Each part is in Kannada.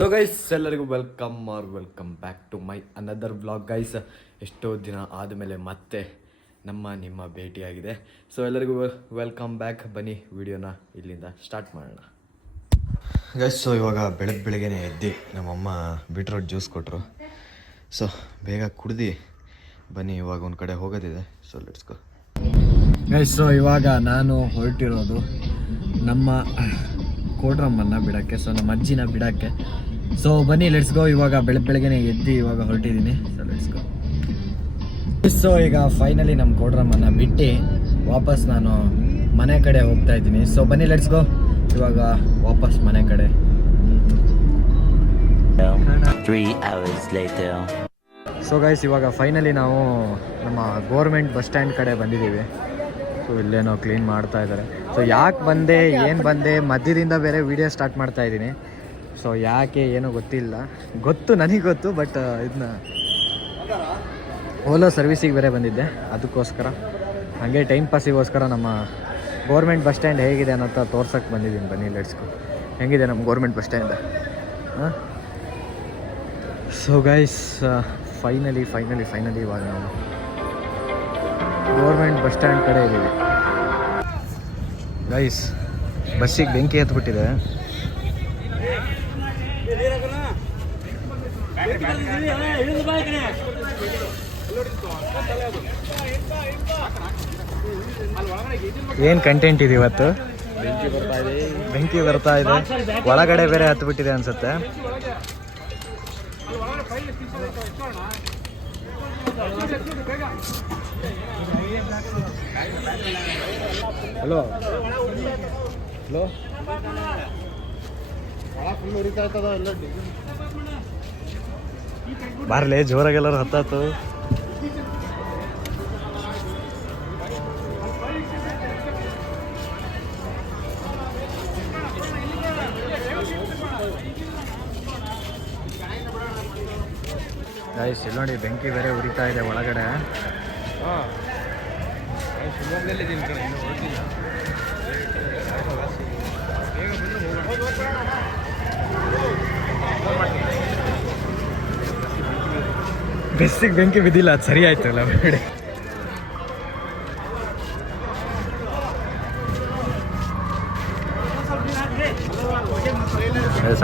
ಸೊ ಗೈಸ್ ಎಲ್ಲರಿಗೂ welcome or welcome back to my another blog guys ಎಷ್ಟೋ ದಿನ ಆದಮೇಲೆ ಮತ್ತೆ ನಮ್ಮ ನಿಮ್ಮ ಭೇಟಿಯಾಗಿದೆ. ಸೊ ಎಲ್ಲರಿಗೂ ವೆಲ್ಕಮ್ ಬ್ಯಾಕ್ ಬನ್ನಿ ವಿಡಿಯೋನ ಇಲ್ಲಿಂದ ಸ್ಟಾರ್ಟ್ ಮಾಡೋಣ. ಗೈಸ್ ಸೊ ಇವಾಗ ಬೆಳಗ್ಗೆ ಬೆಳಗ್ಗೆನೆ ಎದ್ದು ನಮ್ಮಮ್ಮ ಬೀಟ್ರೋಟ್ ಜ್ಯೂಸ್ ಕೊಟ್ಟರು ಸೊ ಬೇಗ ಕುಡ್ದು ಬನ್ನಿ ಇವಾಗ ಒಂದು ಕಡೆ ಹೋಗೋದಿದೆ. So let's go guys so ಇವಾಗ ನಾನು ಹೊರಟಿರೋದು ನಮ್ಮ ಕೋಟ್ರಮ್ಮನ್ನ ಬಿಡೋಕ್ಕೆ ಸೊ ನಮ್ಮ ಅಜ್ಜಿನ ಬಿಡೋಕ್ಕೆ. ಸೊ ಬನ್ನಿ ಲೆಟ್ಸ್ ಗೋ ಇವಾಗ ಬೆಳಗ್ಗೆ ಬೆಳಗ್ಗೆನೆ ಎದ್ದು ಇವಾಗ ಹೊರಟಿದ್ದೀನಿ. ಸೊ ಲೆಟ್ಸ್ ಗೋ ಸೊ ಈಗ ಫೈನಲಿ ನಮ್ಮ ಕೋಡ್ರಮ್ಮನ್ನ ಬಿಟ್ಟು ವಾಪಸ್ ನಾನು ಮನೆ ಕಡೆ ಹೋಗ್ತಾ ಇದ್ದೀನಿ. ಸೊ ಬನ್ನಿ ಲೆಟ್ಸ್ ಗೋ ಇವಾಗ ವಾಪಸ್ ಮನೆ ಕಡೆ. Three hours later. So guys ಇವಾಗ ಫೈನಲಿ ನಾವು ನಮ್ಮ ಗೋರ್ಮೆಂಟ್ ಬಸ್ ಸ್ಟ್ಯಾಂಡ್ ಕಡೆ ಬಂದಿದ್ದೀವಿ. ಸೊ ಇಲ್ಲೇನೋ ಕ್ಲೀನ್ ಮಾಡ್ತಾ ಇದ್ದಾರೆ. ಸೊ ಯಾಕೆ ಬಂದೆ ಏನು ಬಂದೆ ಮಧ್ಯದಿಂದ ಬೇರೆ ವಿಡಿಯೋ ಸ್ಟಾರ್ಟ್ ಮಾಡ್ತಾ ಇದ್ದೀನಿ. ಸೊ ಯಾಕೆ ಏನೋ ಗೊತ್ತಿಲ್ಲ. ಗೊತ್ತು, ನನಗೆ ಗೊತ್ತು ಬಟ್ ಇದನ್ನ ಓಲೋ ಸರ್ವಿಸಿಗೆ ಬೇರೆ ಬಂದಿದ್ದೆ. ಅದಕ್ಕೋಸ್ಕರ. ಹಾಗೆ ಟೈಮ್ ಪಾಸಿಗೋಸ್ಕರ ನಮ್ಮ ಗೋರ್ಮೆಂಟ್ ಬಸ್ ಸ್ಟ್ಯಾಂಡ್ ಹೇಗಿದೆ ಅನ್ನೋಂಥ ತೋರ್ಸೋಕ್ಕೆ ಬಂದಿದ್ದೀನಿ ಬನ್ನಿ ಲೆಡ್ಸ್ಕು ಹೆಂಗಿದೆ ನಮ್ಮ ಗೋರ್ಮೆಂಟ್ ಬಸ್ ಸ್ಟ್ಯಾಂಡ್ ಹಾಂ so guys finally finally finally ಇವಾಗ ನಾವು ಗೌರ್ಮೆಂಟ್ ಬಸ್ ಸ್ಟ್ಯಾಂಡ್ ಕಡೆ ಇದ್ದೀವಿ. ಗೈಸ್ ಬಸ್ಸಿಗೆ ಬೆಂಕಿ ಹತ್ಬಿಟ್ಟಿದೆ. ಏನು ಕಂಟೆಂಟ್ ಇದೆ ಇವತ್ತು? ಬೆಂಕಿ ಬರ್ತಾ ಇದೆ. ಬೆಂಕಿ ಬರ್ತಾ ಇದೆ ಒಳಗಡೆ ಬೇರೆ ಹತ್ಬಿಟ್ಟಿದೆ ಅನ್ಸುತ್ತೆ. ಹಲೋ. ಹಲೋ. ಬಾರ್ಲೆ ಜೋರಾಗೆಲ್ಲರೂ ಹತ್ತಾತು. ಗಾಯ್ಸ್ ಇಲ್ಲಿ ನೋಡಿ ಬೆಂಕಿ ಬೇರೆ ಉರಿತಾ ಇದೆ ಒಳಗಡೆ. ಬೆಸ್ಸಿಗೆ ಬೆಂಕಿ ಬಿದ್ದಿಲ್ಲ ಅದು ಸರಿ ಆಯ್ತಲ್ಲ ಬೇಡ.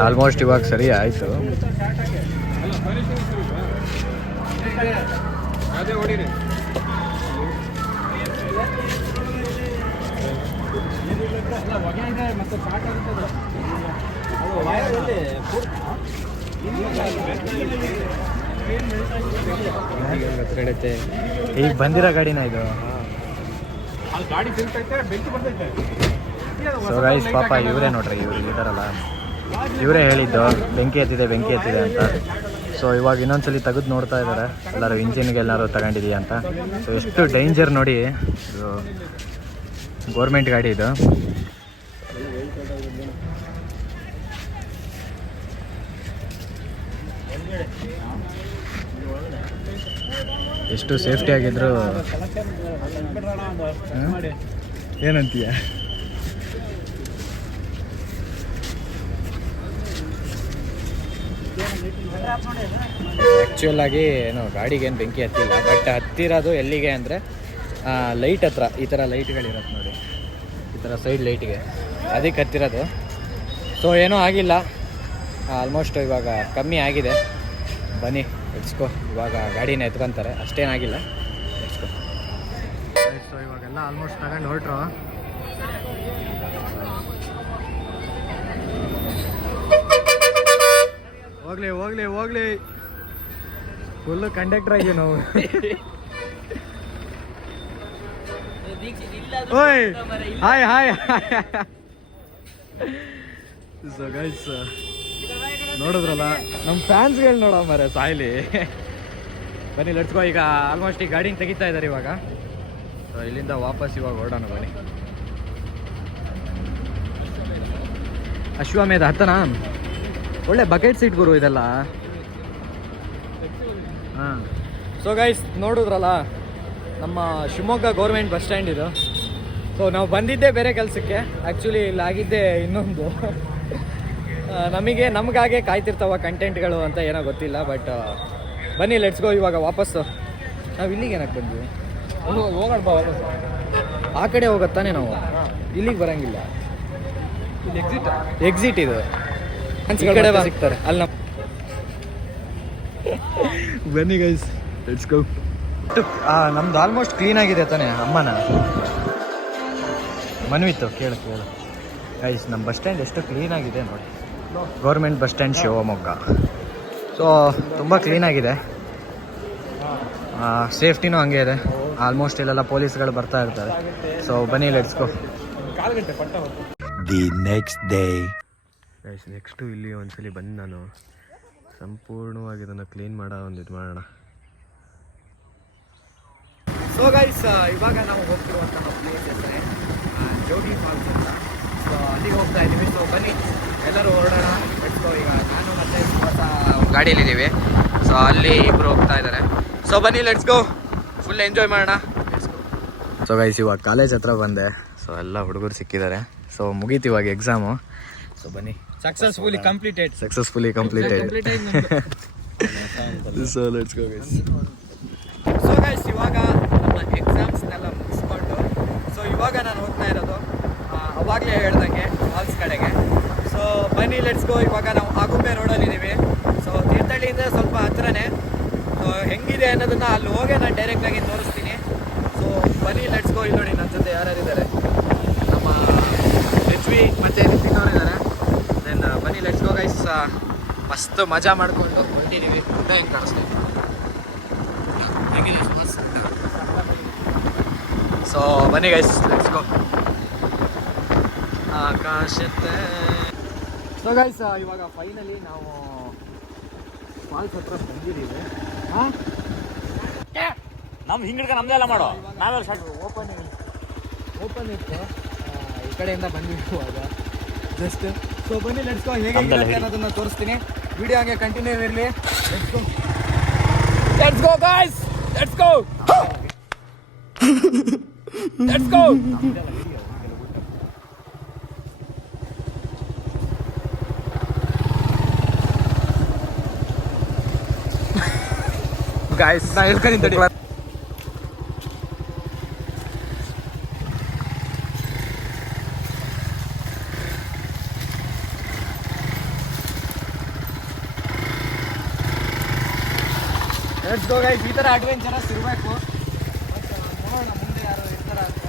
ಆಲ್ಮೋಸ್ಟ್ ಇವಾಗ ಸರಿ ಆಯಿತು. ಈಗ ಬಂದಿರೋ ಗಾಡಿನ ಇದು. ಸೊ ಗೈಸ್ ಪಾಪ ಇವರೇ ನೋಡ್ರಿ, ಇವ್ರು ಇದಾರಲ್ಲ. ಇವರೇ ಹೇಳಿದ್ದು, ಬೆಂಕಿ ಎತ್ತಿದೆ ಬೆಂಕಿ ಎತ್ತಿದೆ ಅಂತ. ಸೊ ಇವಾಗ ಇನ್ನೊಂದ್ಸಲಿ ತೆಗೆದು ನೋಡ್ತಾ ಇದ್ದಾರೆ ಎಲ್ಲರೂ ಇಂಜಿನ್ಗೆ ಎಲ್ಲರೂ ತಗೊಂಡಿದೀಯ ಅಂತ. ಸೊ ಎಷ್ಟು ಡೇಂಜರ್ ನೋಡಿ. ಇದು ಗೋರ್ಮೆಂಟ್ ಗಾಡಿ ಇದು. ಎಷ್ಟು ಸೇಫ್ಟಿ ಆಗಿದ್ರು? ಏನಂತೀಯ? ಆ್ಯಕ್ಚುಯಲ್ ಆಗಿ ಏನು ಗಾಡಿಗೆ ಏನು ಬೆಂಕಿ ಹತ್ತಿಲ್ಲ. ಬಟ್ ಹತ್ತಿರೋದು ಎಲ್ಲಿಗೆ ಅಂದರೆ ಲೈಟ್ ಹತ್ರ. ಈ ಥರ ಲೈಟ್ಗಳಿರತ್ತೆ ನೋಡಿ. ಈ ಥರ ಸೈಡ್ ಲೈಟಿಗೆ ಅದಕ್ಕೆ ಹತ್ತಿರೋದು. ಸೊ ಏನೂ ಆಗಿಲ್ಲ. ಆಲ್ಮೋಸ್ಟ್ ಇವಾಗ ಕಮ್ಮಿ ಆಗಿದೆ. ಬನ್ನಿ. ಎಡ್ಸ್ಕೊ ಇವಾಗ ಗಾಡಿನ ಎತ್ಕೊಂತಾರೆ. ಅಷ್ಟೇನಾಗಿಲ್ಲ ಎಚ್ಕೋ ಸೊ ಇವಾಗೆಲ್ಲ ಆಲ್ಮೋಸ್ಟ್ ತಗೊಂಡು ಹೊರಟ್ರು. ಹೋಗ್ಲಿ ಹೋಗ್ಲಿ ಹೋಗ್ಲಿ. ಫುಲ್ಲು ಕಂಡಕ್ಟರ್ ಆಗಿ ನಾವು. ಓಯ್, ಹಾಯ್ ಹಾಯ್ ಸೊ ಗೈಸ್ ನೋಡಿದ್ರಲ್ಲ? ನಮ್ಮ ಫ್ಯಾನ್ಸ್ಗಳು ನೋಡೋ ಮರೆ ಸಾಯ್ಲಿ. ಬನ್ನಿ ಲಡ್ಸ್ಕೋ ಈಗ ಆಲ್ಮೋಸ್ಟ್ ಈ ಗಾಡಿನ ತೆಗಿತಾ ಇದ್ದಾರೆ ಇವಾಗ. ಸೊ ಇಲ್ಲಿಂದ ವಾಪಸ್ ಇವಾಗ ಹೊರಡೋಣ ಬನ್ನಿ. ಅಶ್ವಮೇಧ, ಹತ್ತನಾ? ಒಳ್ಳೆ ಬಕೆಟ್ ಸೀಟ್ ಗುರು ಇದೆಲ್ಲ. ಹಾಂ. ಸೊ ಗೈಸ್ ನೋಡಿದ್ರಲ್ಲ, ನಮ್ಮ ಶಿವಮೊಗ್ಗ ಗೌರ್ಮೆಂಟ್ ಬಸ್ ಸ್ಟ್ಯಾಂಡ್ ಇದು. ಸೊ ನಾವು ಬಂದಿದ್ದೇ ಬೇರೆ ಕೆಲಸಕ್ಕೆ. ಆ್ಯಕ್ಚುಲಿ ಇಲ್ಲಾಗಿದ್ದೆ ಇನ್ನೊಂದು. ನಮಗೆ ನಮಗಾಗೆ ಕಾಯ್ತಿರ್ತಾವ ಕಂಟೆಂಟ್ಗಳು ಅಂತ ಏನೋ ಗೊತ್ತಿಲ್ಲ ಬಟ್ ಬನ್ನಿ ಲೆಟ್ಸ್ ಗೋ ಇವಾಗ ವಾಪಸ್ಸು. ನಾವು ಇಲ್ಲಿಗೆ ಏನಕ್ಕೆ ಬಂದ್ವಿ? ಹೋಗೋಣ ಬಾ ವಾಪಸ್. ಆ ಕಡೆ ಹೋಗತ್ತಾನೆ ನಾವು? ಇಲ್ಲಿಗೆ ಬರಂಗಿಲ್ಲ. ಇಲ್ಲಿ ಎಕ್ಸಿಟ್ ಎಕ್ಸಿಟ್ ಇದು. ಈ ಕಡೆ ಸಿಗ್ತಾರೆ. ಅಲ್ಲಿ ನಮ್ಮ ಬನ್ನಿ ಗೈಸ್ ಲೆಟ್ಸ್ ಗೋ ನಮ್ದು ಆಲ್ಮೋಸ್ಟ್ ಕ್ಲೀನ್ ಆಗಿದೆ ತಾನೆ ಅಮ್ಮನ. ಮನವಿತ್ತು ಕೇಳು ಕೇಳು. ಗೈಸ್ ನಮ್ಮ ಬಸ್ ಸ್ಟ್ಯಾಂಡ್ ಎಷ್ಟು ಕ್ಲೀನ್ ಆಗಿದೆ ನೋಡಿ. Government bus stand Shivamogga. So ತುಂಬ ಕ್ಲೀನಾಗಿದೆ ಸೇಫ್ಟಿನೂ ಹಂಗೆ ಇದೆ. ಆಲ್ಮೋಸ್ಟ್ ಇಲ್ಲೆಲ್ಲ ಪೊಲೀಸ್ಗಳು ಬರ್ತಾ ಇರ್ತಾರೆ. ಸೊ ಬನ್ನಿ let's go next day next ಇಲ್ಲಿ ಒಂದ್ಸಲಿ ಬಂದು ನಾನು. ಸಂಪೂರ್ಣವಾಗಿ ಇದನ್ನು ಕ್ಲೀನ್ ಮಾಡೋ ಒಂದು ಇದು ಮಾಡೋಣ. ಸೊ ಗೈಸ್ ಇವಾಗ ನಾವು ಹೋಗ್ತಿರುವಂತಹ ಪ್ಲೇಸ್ ಅಂದರೆ ಜೋಗಿ ಫಾಲ್ಸ್ ಅಂತ. ಸೊ ಅಲ್ಲಿಗೆ ಹೋಗ್ತಾ ಇದ್ದೀವಿ. ಸೊ ಬನ್ನಿ. ಎಲ್ಲರೂ ಹೊರಡೋಣ ಬಿಟ್ಟು ಈಗ ನಾನು ಮತ್ತೆ ಹೊಸ ಗಾಡಿಯಲ್ಲಿದ್ದೀವಿ. ಸೊ ಅಲ್ಲಿ ಇಬ್ಬರು ಹೋಗ್ತಾ ಇದ್ದಾರೆ. ಸೊ ಬನ್ನಿ ಲೆಟ್ಸ್ ಗೋ ಫುಲ್ ಎಂಜಾಯ್ ಮಾಡೋಣ. ಸೊ ಗೈಸ್ ಇವಾಗ ಕಾಲೇಜ್ ಹತ್ರ ಬಂದೆ. ಸೊ ಎಲ್ಲ ಹುಡುಗರು ಸಿಕ್ಕಿದ್ದಾರೆ. ಸೊ ಮುಗೀತು ಇವಾಗ ಎಕ್ಸಾಮು ಸೊ ಬನ್ನಿ. Successfully completed successfully completed so let's go guys so guys ಇವಾಗ ನಮ್ಮ ಎಕ್ಸಾಮ್ಸ್ನೆಲ್ಲ ಮುಗಿಸ್ಕೊಂಡು ಸೊ ಇವಾಗ ನಾನು ಹೋಗ್ತಾ ಇರೋದು ಅವಾಗಲೇ ಹೇಳ್ದಂಗೆ ಫಾಲ್ಸ್ ಕಡೆಗೆ. ಸೊ ಬನ್ನಿ ಲೆಟ್ಸ್ ಗೋ ಇವಾಗ ನಾವು ಆಗುಂಬೆ ರೋಡಲ್ಲಿ ಇದ್ದೀವಿ ಸೊ ತೀರ್ಥಹಳ್ಳಿಯಿಂದ ಸ್ವಲ್ಪ ಹತ್ರನೇ. ಸೊ ಹೆಂಗಿದೆ ಅನ್ನೋದನ್ನು ಅಲ್ಲಿ ಹೋಗಿ ನಾನು ಡೈರೆಕ್ಟಾಗಿ ತೋರಿಸ್ತೀನಿ. ಸೊ ಬನ್ನಿ ಲೆಟ್ಸ್ ಗೋ ಇಲ್ಲಿ ನೋಡಿ ನನ್ನ ಜೊತೆ ಯಾರ್ಯಾರಿದ್ದಾರೆ ನಮ್ಮ ಎಚ್ ವಿ ಮತ್ತು ರಿತಿಕ್ ಅವರು ಇದ್ದಾರೆ. ದೆನ್ ಬನ್ನಿ ಲೆಟ್ಸ್ ಗೋ ಗೈಸ್ ಮಸ್ತ್ ಮಜಾ ಮಾಡ್ಕೊಂಡು ಹೊರಟಿದ್ದೀವಿ ಊಟ ಹೆಂಗೆ ಕಾಣಿಸ್ತಾ ಸೊ ಬನ್ನಿ ಗೈಸ್ ಲೆಟ್ಸ್ ಗೋ ಆಕಾಶತೆ ಸೊ ಗೈಸ್ ಇವಾಗ ಫೈನಲಿ ನಾವು ಫಾಲ್ಸ್ ಹತ್ರ ಬಂದಿದ್ದೀವಿ. ಹಾಂ? ನಮ್ ಹಿಂಗಿಡ್ಕ ನಮ್ದೇ ಎಲ್ಲ ಮಾಡೋ. ನಾವೆಲ್ಲ ಶಾರ್ಟ್ ಓಪನ್ ಓಪನ್ ಇತ್ತು. ಈ ಕಡೆಯಿಂದ ಬಂದಿರುವಾಗ ಜಸ್ಟ್ ಸೊ ಬನ್ನಿ ಲೆಟ್ಸ್ ಗೋ ಹೇಗೆ. ಅನ್ನೋದನ್ನ ತೋರಿಸ್ತೀನಿ. ವಿಡಿಯೋ ಹಾಗೆ ಕಂಟಿನ್ಯೂ ಇರಲಿ. Let's go let's go guys let's go let's go guys ನಾ ಹೇಳ್ಕೊಂಡಿದ್ದೀನಿ ಲೆಟ್ಸ್ ಗೋ ಗೈಸ್ ಈ ಥರ ಅಡ್ವೆಂಚರಸ್ ಇರಬೇಕು ನೋಡೋಣ ಮುಂದೆ ಯಾರು ಇರ್ತಾರ ಅಂತ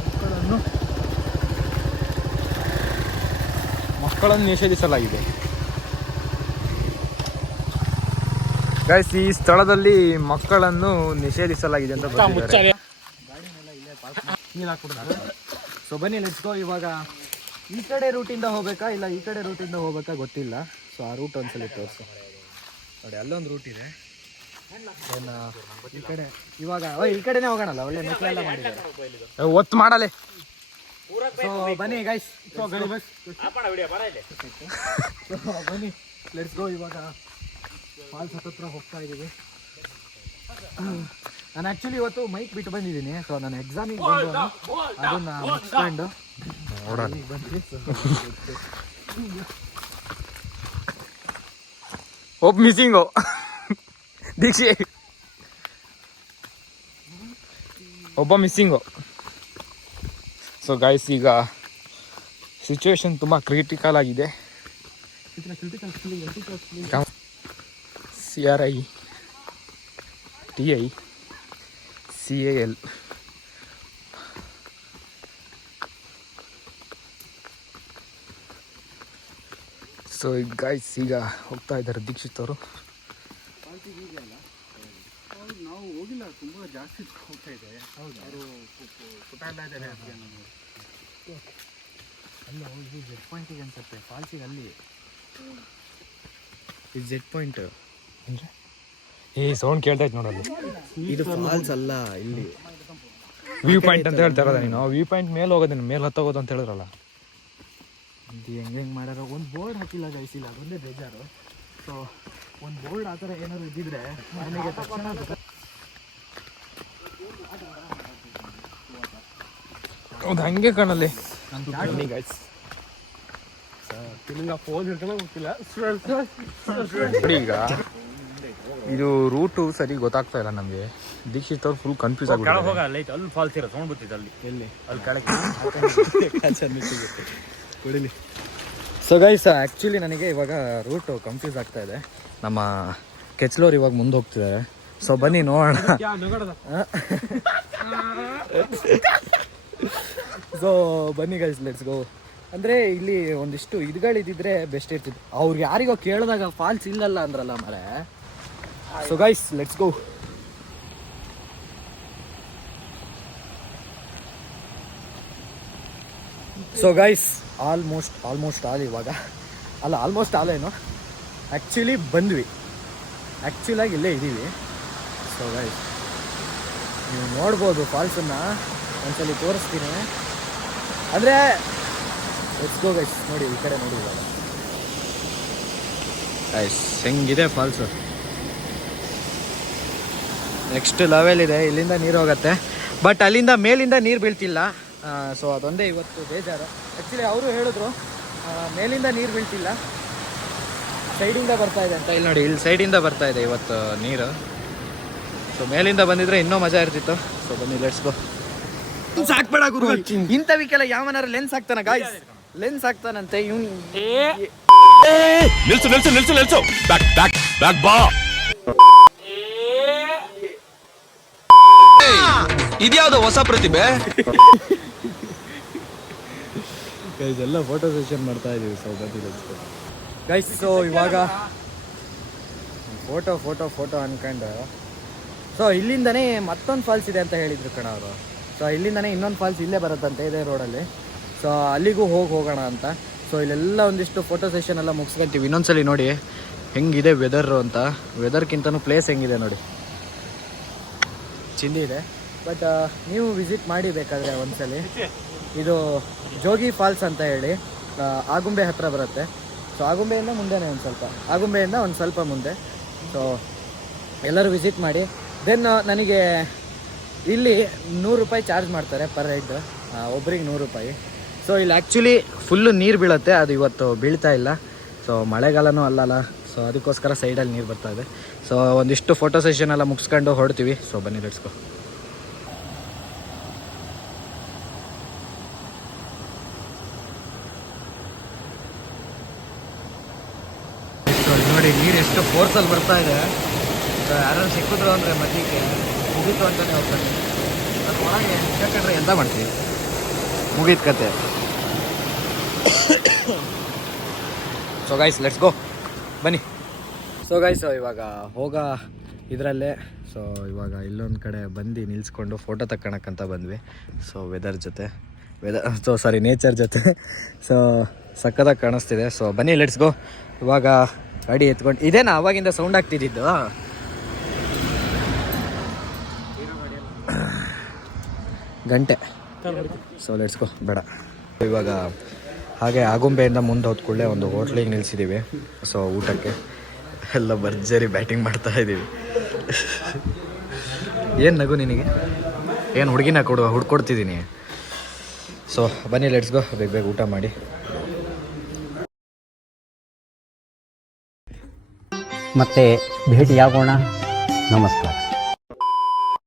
ಮಕ್ಕಳನ್ನು ಮಕ್ಕಳನ್ನು ನಿಷೇಧಿಸಲಾಗಿದೆ. ಗೈಸ್ ಈ ಸ್ಥಳದಲ್ಲಿ ಮಕ್ಕಳನ್ನು ನಿಷೇಧಿಸಲಾಗಿದೆ ಅಂತ ಬರ್ತಿದ್ದಾರೆ ಸೊ ಬನ್ನಿ ಲೆಟ್ಸ್ ಗೋ ಇವಾಗ ಈ ಕಡೆ ರೂಟಿಂದ ಹೋಗ್ಬೇಕಾ? ಇಲ್ಲ ಈ ಕಡೆ ರೂಟಿಂದ ಹೋಗ್ಬೇಕಾ ಗೊತ್ತಿಲ್ಲ. ಸೊ ಆ ರೂಟ್ ಒಂದ್ಸಲ ತೋರಿಸು. ನೋಡಿ ಅಲ್ಲೊಂದು ರೂಟ್ ಇದೆ. ಈ ಕಡೆ ಇವಾಗ ಈ ಕಡೆನೇ ಹೋಗೋಣಲ್ಲ? ಒಳ್ಳೆ ಮಕ್ಕಳೆಲ್ಲ ಮಾಡಿದ್ದಾರೆ. ಒತ್ತು ಮಾಡಲೆ. ಸೊ ಬನ್ನಿ ಗೈಸ್ ಸೊ ಬನ್ನಿ. ಲೆಟ್ಸ್ ಗೋ ಇವಾಗ ಫಾಲ್ಸ್ ಹತ್ರ ಹೋಗ್ತಾ ಇದ್ದೀವಿ. ನಾನು ಆ್ಯಕ್ಚುಲಿ ಇವತ್ತು ಮೈಕ್ ಬಿಟ್ಟು ಬಂದಿದ್ದೀನಿ. ಸೊ ನಾನು ಎಕ್ಸಾಮಿಗೆ ಬಂದು ಅದನ್ನ ಮುಗಿಸ್ಕೊಂಡು. ಒಬ್ಬ ಮಿಸ್ಸಿಂಗು ದೀಕ್ಷೆ ಒಬ್ಬ ಮಿಸ್ಸಿಂಗು ಸೊ ಗಾಯ್ಸ್ ಈಗ ಸಿಚುವೇಶನ್ ತುಂಬ ಕ್ರಿಟಿಕಲ್ ಆಗಿದೆ. C R I T I C A L so ಈಗ ಗಾಯ್ಸ್ ಈಗ ಹೋಗ್ತಾ ಇದ್ದಾರೆ ದೀಕ್ಷಿತ್ ಅವರು. ತುಂಬ ಜಾಸ್ತಿ ಹೋಗ್ತಾ ಇದೆ ಅವರು ಪುಟಾಣ ಇದ್ದಾರೆ ಅಲ್ಲ ಇದು ಜೆಟ್ ಪಾಯಿಂಟಿಗೆ ಅನ್ಸುತ್ತೆ ಫಾಲ್ಸಿಗೆ ಅಲ್ಲಿ ಇದು ಜೆಟ್ ಪಾಯಿಂಟ್ ಅಂದರೆ ಏ ಸೌಂಡ್ ಕೇಳ್ತಾ ಇತ್ತು ನೋಡಲ್ಲಿ ಇದು ಫಾಲ್ಸ್ ಅಲ್ಲ ಇಲ್ಲಿ ವ್ಯೂ ಪಾಯಿಂಟ್ ಅಂತ ಹೇಳ್ತಾ ಇರೋದ ನೀನು ವ್ಯೂ ಪಾಯಿಂಟ್ ಮೇಲೆ ಹೋಗೋದೇನು ಮೇಲೆ ಹತ್ತೋಗೋದು ಅಂತ ಹೇಳಿದ್ರಲ್ಲ ಇದು ಹೆಂಗೆ ಹೆಂಗೆ ಮಾಡ್ಯಾರ ಒಂದು ಬೋರ್ಡ್ ಹಾಕಿಲ್ಲ ಗೈಸಿಲ್ಲ ಅದೊಂದೇ ಬೇಜಾರು ಸೊ ಒಂದು ಬೋರ್ಡ್ ಆ ಥರ ಏನಾದ್ರು ಇದ್ದಿದ್ರೆ ನನಗೆ ತಕ್ಷಣ ಹೌದು ಹಂಗೆ ಕಾಣಲ್ಲಿ ಈಗ ಇದು ರೂಟು ಸರಿ ಗೊತ್ತಾಗ್ತಾ ಇಲ್ಲ ನಮಗೆ. ದೀಕ್ಷಿತ್ ಅವ್ರು ಫುಲ್ ಕನ್ಫ್ಯೂಸ್ ಆಗಿ ಅಲ್ಲಿ ಫಾಲ್ಸ್ ಇರೋ ಸೌಂಡ್ ಬರ್ತಿತ್ತು ಅಲ್ಲಿ. ಎಲ್ಲಿ? ಅಲ್ಲಿ ಕೆಳಗೆ. ಸೊ ಗೈಸ್ ಆ್ಯಕ್ಚುಲಿ ನನಗೆ ಇವಾಗ ರೂಟು ಕನ್ಫ್ಯೂಸ್ ಆಗ್ತಾ ಇದೆ. ನಮ್ಮ ಕೆಚ್ಲೋರ್ ಇವಾಗ ಮುಂದೆ ಹೋಗ್ತಿದ್ದಾರೆ. ಸೊ ಬನ್ನಿ ನೋಡೋಣ. ಸೊ ಬನ್ನಿ ಗೈಸ್ ಲೆಟ್ಸ್ ಗೋ ಅಂದರೆ ಇಲ್ಲಿ ಒಂದಿಷ್ಟು ಇದುಗಳಿದ್ದಿದ್ರೆ ಬೆಸ್ಟ್ ಇರ್ತಿತ್ತು. ಅವ್ರಿಗೆ ಯಾರಿಗೋ ಕೇಳಿದಾಗ ಫಾಲ್ಸ್ ಇಲ್ಲಲ್ಲ ಅಂದ್ರಲ್ಲ ಮರೆ so guys let's go so guys almost almost all ಇವಾಗ. ಅಲ್ಲ ಆಲ್ಮೋಸ್ಟ್ ಆಲ್ ಏನು. ಆ್ಯಕ್ಚುಲಿ ಬಂದ್ವಿ. ಆ್ಯಕ್ಚುಲಾಗಿ ಇಲ್ಲೇ ಇದ್ದೀವಿ ಸೊ ಗೈಸ್ ನೀವು ನೋಡ್ಬೋದು ಫಾಲ್ಸನ್ನು ಒಂದ್ಸಲಿ ತೋರಿಸ್ತೀನಿ. ಅಂದರೆ ಗೋ ಗೈಸ್ ನೋಡಿ, ಈ ಕಡೆ ನೋಡಿ ಹೆಂಗಿದೆ ಫಾಲ್ಸು ನೆಕ್ಸ್ಟ್ ಲೆವೆಲ್ ಇದೆ. ಇಲ್ಲಿಂದ ನೀರು ಹೋಗುತ್ತೆ. ಬಟ್ ಅಲ್ಲಿಂದ ಮೇಲಿಂದ ನೀರು ಬೀಳ್ತಿಲ್ಲ. ಸೊ ಅದೊಂದೇ ಇವತ್ತು ಬೇಜಾರು. ಆ್ಯಕ್ಚುಲಿ ಅವರು ಹೇಳಿದ್ರು ಮೇಲಿಂದ ನೀರು ಬೀಳ್ತಿಲ್ಲ. ಸೈಡಿಂದ ಬರ್ತಾ ಇದೆ ಅಂತ ಇಲ್ಲಿ ನೋಡಿ, ಇಲ್ಲಿ ಸೈಡಿಂದ ಬರ್ತಾ ಇದೆ ಇವತ್ತು ನೀರು. ಸೊ ಮೇಲಿಂದ ಬಂದಿದ್ರೆ ಇನ್ನೂ ಮಜಾ ಇರ್ತಿತ್ತು. ಸೊ ಬನ್ನಿ ಲೆಟ್ಸ್ ಗೋ ಲೆನ್ಸ್ ಹಾಕ್ಬೇಡ ಗುರು. ಇಂಥವಿಕ್ಕೆಲ್ಲ ಯಾವನಾರ ಲೆನ್ಸ್ ಹಾಕ್ತಾನ ಗಾಯ್ಸ್ ಲೆನ್ಸ್ ಹಾಕ್ತಾನಂತೆ ಇವ್ನು ನಿಲ್ಸು ನಿಲ್ಸು ನಿಲ್ಸು ನಿಲ್ಸು. ಬ್ಯಾಕ್ ಬ್ಯಾಕ್ ಬ್ಯಾಕ್ ಬಾ ಇದ್ಯಾವ್ದು ಹೊಸ ಪ್ರತಿಭೆ? ಎಲ್ಲ ಫೋಟೋ ಸೆಷನ್ ಮಾಡ್ತಾ ಇದೀವಿ ಸೊ ಬನ್ನಿ ಗೈಸ್ ಸೊ ಇವಾಗ ಫೋಟೋ ಫೋಟೋ ಫೋಟೋ ಅನ್ಕೊಂಡು. ಸೊ ಇಲ್ಲಿಂದನೇ ಮತ್ತೊಂದು ಫಾಲ್ಸ್ ಇದೆ ಅಂತ ಹೇಳಿದ್ರು ಕಣ ಅವರು ಸೊ ಇಲ್ಲಿಂದನೇ ಇನ್ನೊಂದು ಫಾಲ್ಸ್ ಇಲ್ಲೇ ಬರುತ್ತಂತೆ, ಇದೇ ರೋಡಲ್ಲಿ ಸೊ ಅಲ್ಲಿಗೂ ಹೋಗಿ ಹೋಗೋಣ ಅಂತ. ಸೊ ಇಲ್ಲೆಲ್ಲ ಒಂದಿಷ್ಟು ಫೋಟೋ ಸೆಷನ್ ಎಲ್ಲ ಮುಗಿಸ್ಕೊಂತೀವಿ. ಇನ್ನೊಂದ್ಸಲಿ ನೋಡಿ, ಹೆಂಗಿದೆ ವೆದರು ಅಂತ. ವೆದರ್ಗಿಂತನೂ ಪ್ಲೇಸ್ ಹೆಂಗಿದೆ ನೋಡಿ. ಚಿಂದಿ ಇದೆ. ಬಟ್ ನೀವು ವಿಸಿಟ್ ಮಾಡಿ ಬೇಕಾದರೆ ಒಂದ್ಸಲಿ. ಇದು ಜೋಗಿ ಫಾಲ್ಸ್ ಅಂತ ಹೇಳಿ ಆಗುಂಬೆ ಹತ್ರ ಬರುತ್ತೆ. ಸೊ ಆಗುಂಬೆಯಿಂದ ಮುಂದೆನೇ ಒಂದು ಸ್ವಲ್ಪ. ಆಗುಂಬೆಯಿಂದ ಒಂದು ಸ್ವಲ್ಪ ಮುಂದೆ. ಸೊ ಎಲ್ಲರೂ ವಿಸಿಟ್ ಮಾಡಿ. ದೆನ್ ನನಗೆ ಇಲ್ಲಿ ನೂರು ರೂಪಾಯಿ ಚಾರ್ಜ್ ಮಾಡ್ತಾರೆ ಪರ್ ಹೆಡ್. ಒಬ್ರಿಗೆ ನೂರು ರೂಪಾಯಿ. ಸೊ ಇಲ್ಲಿ ಆ್ಯಕ್ಚುಲಿ ಫುಲ್ಲು ನೀರು ಬೀಳುತ್ತೆ, ಅದು ಇವತ್ತು ಬೀಳ್ತಾ ಇಲ್ಲ. ಸೊ ಮಳೆಗಾಲನೂ ಅಲ್ಲಲ್ಲ. ಸೊ ಅದಕ್ಕೋಸ್ಕರ ಸೈಡಲ್ಲಿ ನೀರು ಬರ್ತಾ ಇದೆ. ಸೊ ಒಂದಿಷ್ಟು ಫೋಟೋ ಸೆಷನ್ ಎಲ್ಲ ಮುಗಿಸ್ಕೊಂಡು ಹೊರಡ್ತೀವಿ. ಸೊ ಬನ್ನಿ ಲೆಟ್ಸ್ಕೋ ನೋಡಿ, ನೀರು ಎಷ್ಟು ಫೋರ್ಸಲ್ಲಿ ಬರ್ತಾ ಇದೆ. ಯಾರು ಸಿಕ್ಕಿದ್ರು ಅಂದರೆ ಮಧ್ಯಕ್ಕೆ. ಮುಗೀತು ಅಂತಲೇ ಹೋಗ್ತಾರೆ ಅದು ಒಳಗೆ ಯಾಕಂದ್ರೆ ಎಂತ ಮಾಡ್ತೀವಿ ಮುಗೀತು ಕತೆ. ಸೊ ಗೈಸ್ ಲೆಟ್ಸ್ ಗೋ ಬನ್ನಿ. ಸೊ ಗೈಸ್ ಇವಾಗ ಹೋಗ ಇದರಲ್ಲೇ. ಸೊ ಇವಾಗ ಇಲ್ಲೊಂದು ಕಡೆ ಬಂದು ನಿಲ್ಸ್ಕೊಂಡು ಫೋಟೋ ತಕ್ಕೊಳಕ್ಕಂತ ಬಂದ್ವಿ. ಸೊ ವೆದರ್ ಜೊತೆ. ವೆದರ್ ಸೊ ಸಾರಿ ನೇಚರ್ ಜೊತೆ. ಸೊ ಸಕ್ಕತ್ತಾಗಿ ಕಾಣಿಸ್ತಿದೆ. ಸೊ ಬನ್ನಿ ಲೆಟ್ಸ್ ಗೋ ಇವಾಗ ಗಾಡಿ ಎತ್ಕೊಂಡು ಇದೇನಾ? ಅವಾಗಿಂದ ಸೌಂಡ್ ಆಗ್ತಿದ್ದಿದ್ದು? ಗಂಟೆ. ಸೊ ಲೆಟ್ಸ್ ಗೋ ಬೇಡ. ಇವಾಗ ಹಾಗೆ ಆಗುಂಬೆಯಿಂದ ಮುಂದೆ ಹೋದ್ಕೊಳ್ಳೆ ಒಂದು ಹೋಟ್ಲಿಗೆ ನಿಲ್ಸಿದ್ದೀವಿ ಸೊ ಊಟಕ್ಕೆ ಎಲ್ಲ ಭರ್ಜರಿ ಬ್ಯಾಟಿಂಗ್ ಮಾಡ್ತಾ ಇದ್ದೀವಿ ಏನು ನಗು ನಿನಗೆ? ಏನು ಹುಡುಗಿನ ಕೊಡು ಹುಡ್ಕೊಡ್ತಿದ್ದೀನಿ ಸೊ ಬನ್ನಿ ಲೆಟ್ಸ್ ಗೋ ಬೇಗ ಬೇಗ ಊಟ ಮಾಡಿ. ಮತ್ತೆ ಭೇಟಿಯಾಗೋಣ. ನಮಸ್ಕಾರ.